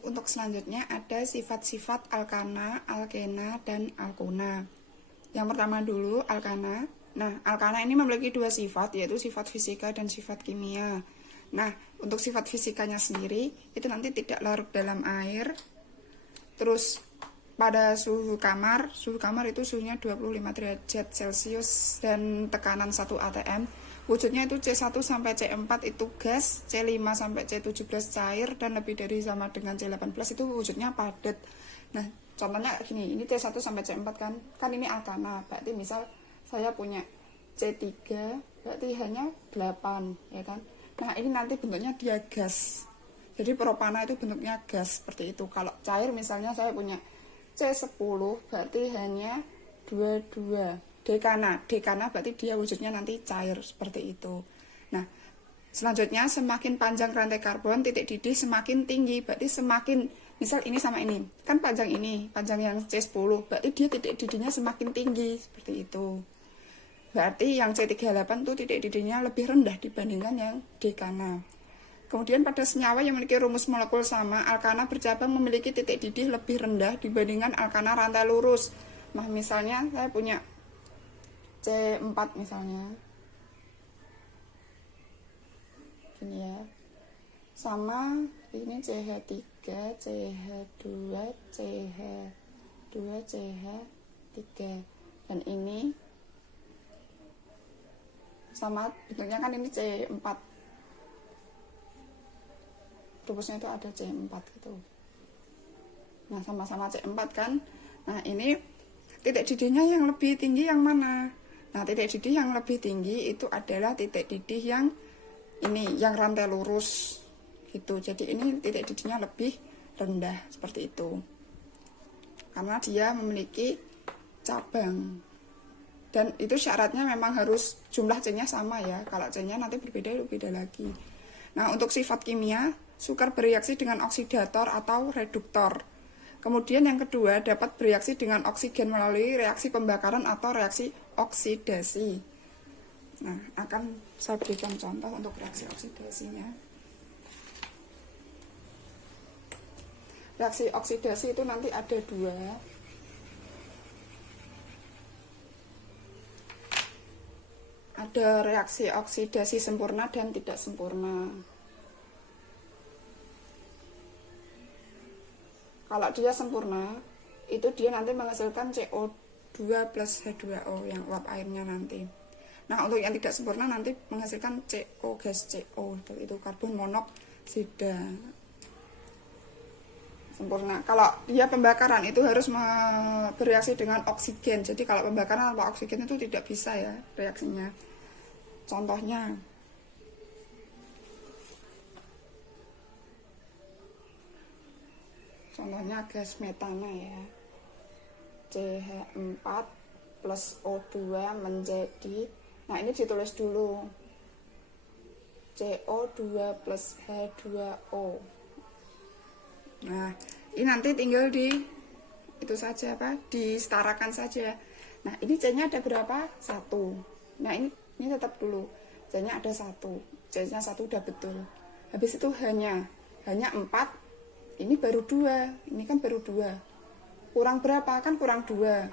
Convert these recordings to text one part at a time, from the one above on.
Baik, untuk selanjutnya ada sifat-sifat alkana, alkena, dan alkona. Yang pertama dulu, alkana. Nah, alkana ini memiliki dua sifat, yaitu sifat fisika dan sifat kimia. Nah, untuk sifat fisikanya sendiri, itu nanti tidak larut dalam air. Terus, pada suhu kamar itu suhunya 25 derajat Celcius dan tekanan 1 atm. Wujudnya itu C1 sampai C4 itu gas, C5 sampai C17 cair, dan lebih dari sama dengan C18 itu wujudnya padat. Nah, contohnya gini, ini C1 sampai C4 kan ini alkana, berarti misal saya punya C3, berarti hanya 8, ya kan. Nah, ini nanti bentuknya dia gas. Jadi propana itu bentuknya gas, seperti itu. Kalau cair misalnya saya punya C10, berarti hanya 22. Dekana berarti dia wujudnya nanti cair, seperti itu. Nah, selanjutnya semakin panjang rantai karbon, titik didih semakin tinggi, berarti semakin, misal ini sama ini, kan panjang ini, panjang yang C10, berarti dia titik didihnya semakin tinggi, seperti itu. Berarti yang C38 tuh titik didihnya lebih rendah dibandingkan yang dekana. Kemudian pada senyawa yang memiliki rumus molekul sama, alkana bercabang memiliki titik didih lebih rendah dibandingkan alkana rantai lurus. Nah, misalnya saya punya C4 misalnya, gini ya, sama ini CH3, CH2, CH2, CH3, dan ini sama bentuknya kan ini C4, rumusnya itu ada C4 gitu. Nah, sama-sama C4 kan. Nah, ini titik didihnya yang lebih tinggi yang mana? Nah, titik didih yang lebih tinggi itu adalah titik didih yang ini, yang rantai lurus gitu. Jadi ini titik didihnya lebih rendah, seperti itu. Karena dia memiliki cabang. Dan itu syaratnya memang harus jumlah C-nya sama ya. Kalau C-nya nanti berbeda lagi. Nah, untuk sifat kimia, sukar bereaksi dengan oksidator atau reduktor. Kemudian yang kedua, dapat bereaksi dengan oksigen melalui reaksi pembakaran atau reaksi oksidasi. Nah, akan saya berikan contoh untuk reaksi oksidasinya. Reaksi oksidasi itu nanti ada dua. Ada reaksi oksidasi sempurna dan tidak sempurna. Kalau dia sempurna, itu dia nanti menghasilkan CO2 plus H2O yang uap airnya nanti. Nah, untuk yang tidak sempurna nanti menghasilkan CO, gas CO, itu karbon monoksida. Sempurna. Kalau dia pembakaran itu harus bereaksi dengan oksigen. Jadi kalau pembakaran tanpa oksigen itu tidak bisa ya reaksinya. Contohnya, gas metana ya, CH4 plus O2 menjadi, nah ini ditulis dulu, CO2 plus H2O. Nah, ini nanti tinggal itu saja disetarakan saja. Nah, ini C-nya ada berapa? 1. Nah, ini tetap dulu. C-nya ada 1. C-nya 1 udah betul. Habis itu hanya 4. Ini baru 2, ini kan baru 2. Kurang berapa? Kan kurang 2.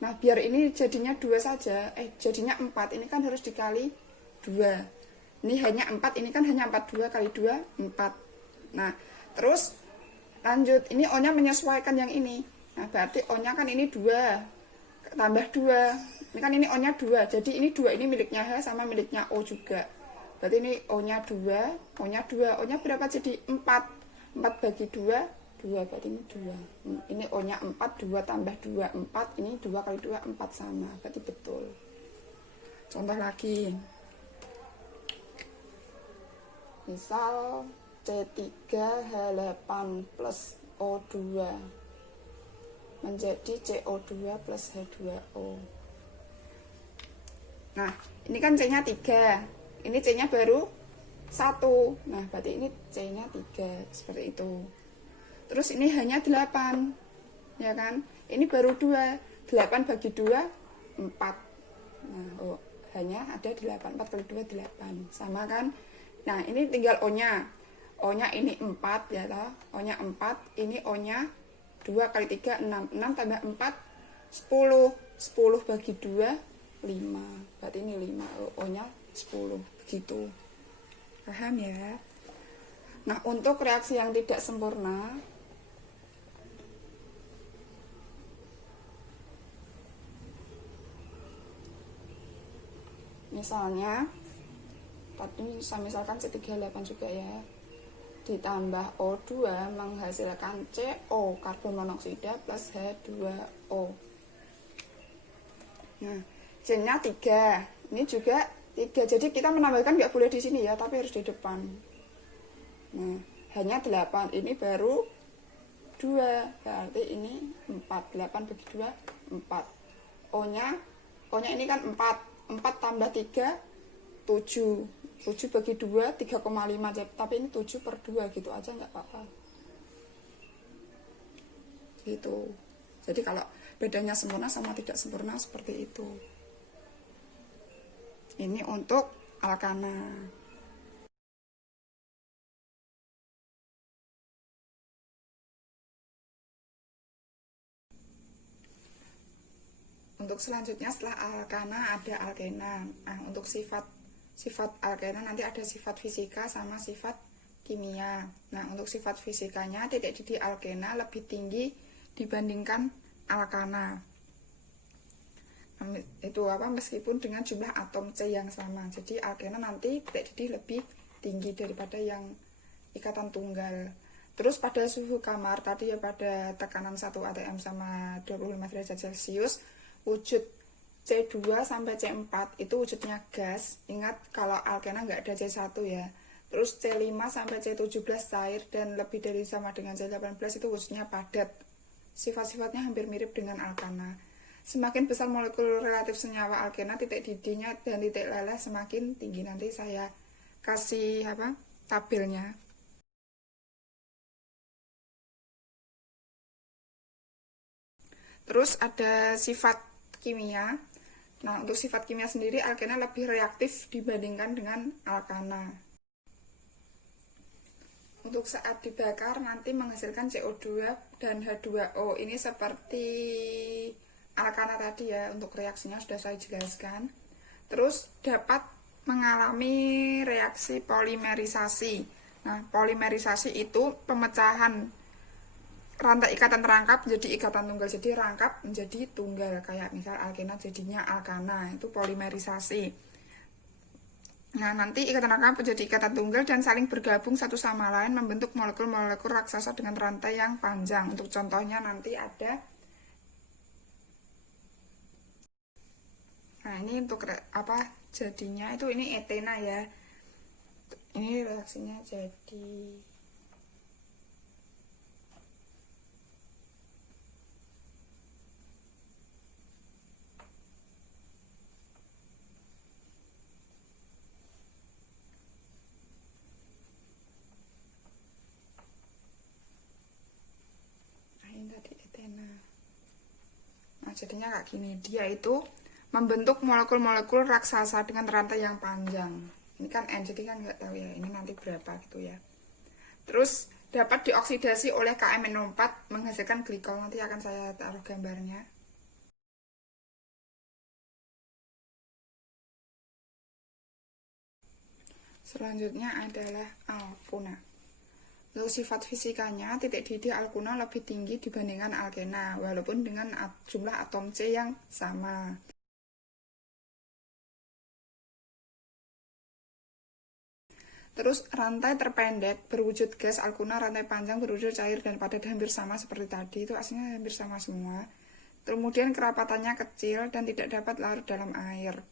Nah, biar ini jadinya 2 saja, jadinya 4, ini kan harus dikali 2. Ini hanya 4, ini kan hanya 4, 2 kali 2, 4. Nah, terus lanjut, ini O-nya menyesuaikan yang ini. Nah, berarti O-nya kan ini 2, tambah 2. Ini kan ini O-nya 2, jadi ini 2, ini miliknya H sama miliknya O juga. Berarti ini O-nya 2, O-nya 2, O-nya berapa jadi 4. 4 bagi 2, 2, berarti ini 2. Ini O-nya 4, 2 tambah 2, 4. Ini 2 kali 2, 4 sama. Berarti betul. Contoh lagi. Misal C3H8 plus O2 menjadi CO2 plus H2O. Nah, ini kan C-nya 3. Ini C-nya baru 1. Nah, berarti ini C-nya 3, seperti itu. Terus ini hanya 8, ya kan? Ini baru 2, 8 bagi 2, 4. Nah, hanya ada 8, 4 kali 2, 8. Sama kan? Nah, ini tinggal O-nya. O-nya ini 4 ya toh. O-nya 4, ini O-nya 2 kali 3 6. 6 tambah 4 10. 10 bagi 2 5. Berarti ini 5. O-nya 10 begitu. Paham ya? Nah, untuk reaksi yang tidak sempurna, misalnya tadi saya misalkan C38 juga ya, ditambah O2 menghasilkan CO, karbon monoksida, plus H2O. Nah, C-nya 3, ini juga 3, jadi kita menambahkan nggak boleh di sini ya, tapi harus di depan. Nah, hanya 8, ini baru 2, berarti ini 4, 8 bagi 2, 4. O-nya ini kan 4 tambah 3, 7. 7 bagi 2, 3,5, tapi ini 7 per 2, gitu aja nggak apa-apa. Gitu. Jadi kalau bedanya sempurna sama tidak sempurna seperti itu. Ini untuk alkana. Untuk selanjutnya setelah alkana ada alkena. Nah, untuk sifat alkena nanti ada sifat fisika sama sifat kimia. Nah, untuk sifat fisikanya titik didih alkena lebih tinggi dibandingkan alkana. Nah, itu apa, meskipun dengan jumlah atom C yang sama. Jadi alkena nanti titik didih lebih tinggi daripada yang ikatan tunggal. Terus pada suhu kamar tadi ya, pada tekanan 1 atm sama 25 derajat Celcius, wujud C2 sampai C4 itu wujudnya gas. Ingat kalau alkena nggak ada C1 ya. Terus C5 sampai C17 cair dan lebih dari sama dengan C18 itu wujudnya padat. Sifat-sifatnya hampir mirip dengan alkana. Semakin besar molekul relatif senyawa alkena, titik didihnya dan titik leleh semakin tinggi. Nanti saya kasih tabelnya. Terus ada sifat kimia. Nah, untuk sifat kimia sendiri alkena lebih reaktif dibandingkan dengan alkana. Untuk saat dibakar nanti menghasilkan CO2 dan H2O. Ini seperti alkana tadi ya, untuk reaksinya sudah saya jelaskan. Terus dapat mengalami reaksi polimerisasi. Nah, polimerisasi itu pemecahan rantai ikatan rangkap menjadi ikatan tunggal, jadi rangkap menjadi tunggal, kayak misal alkena jadinya alkana, itu polimerisasi. Nah, nanti ikatan rangkap menjadi ikatan tunggal dan saling bergabung satu sama lain membentuk molekul-molekul raksasa dengan rantai yang panjang. Untuk contohnya nanti ada. Nah, ini untuk jadinya itu, ini etena ya. Ini reaksinya jadi tadi etena. Nah, jadinya kayak gini. Dia itu membentuk molekul-molekul raksasa dengan rantai yang panjang. Ini kan N, jadi kan nggak tahu ya ini nanti berapa gitu ya. Terus dapat dioksidasi oleh KMNO4 menghasilkan glikol. Nanti akan saya taruh gambarnya. Selanjutnya adalah alkuna. Untuk sifat fisikanya, titik didih alkuna lebih tinggi dibandingkan alkena, walaupun dengan jumlah atom C yang sama. Terus rantai terpendek berwujud gas alkuna, rantai panjang berwujud cair dan padat hampir sama seperti tadi, itu aslinya hampir sama semua. Kemudian kerapatannya kecil dan tidak dapat larut dalam air.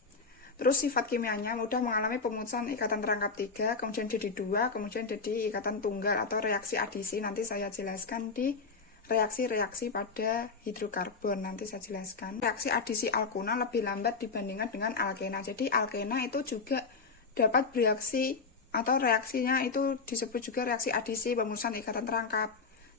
Terus sifat kimianya mudah mengalami pemutusan ikatan rangkap 3, kemudian jadi 2, kemudian jadi ikatan tunggal atau reaksi adisi. Nanti saya jelaskan di reaksi-reaksi pada hidrokarbon, nanti saya jelaskan. Reaksi adisi alkuna lebih lambat dibandingkan dengan alkena. Jadi alkena itu juga dapat bereaksi atau reaksinya itu disebut juga reaksi adisi pemutusan ikatan rangkap.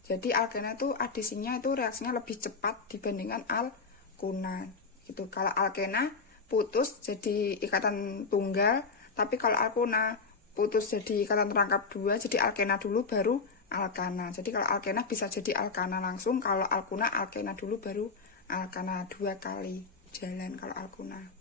Jadi alkena itu adisinya itu reaksinya lebih cepat dibandingkan alkuna. Gitu. Kalau alkena putus jadi ikatan tunggal, tapi kalau alkuna putus jadi ikatan terangkap 2, jadi alkena dulu baru alkana. Jadi kalau alkena bisa jadi alkana langsung, kalau alkuna alkena dulu baru alkana, 2 kali jalan kalau alkuna.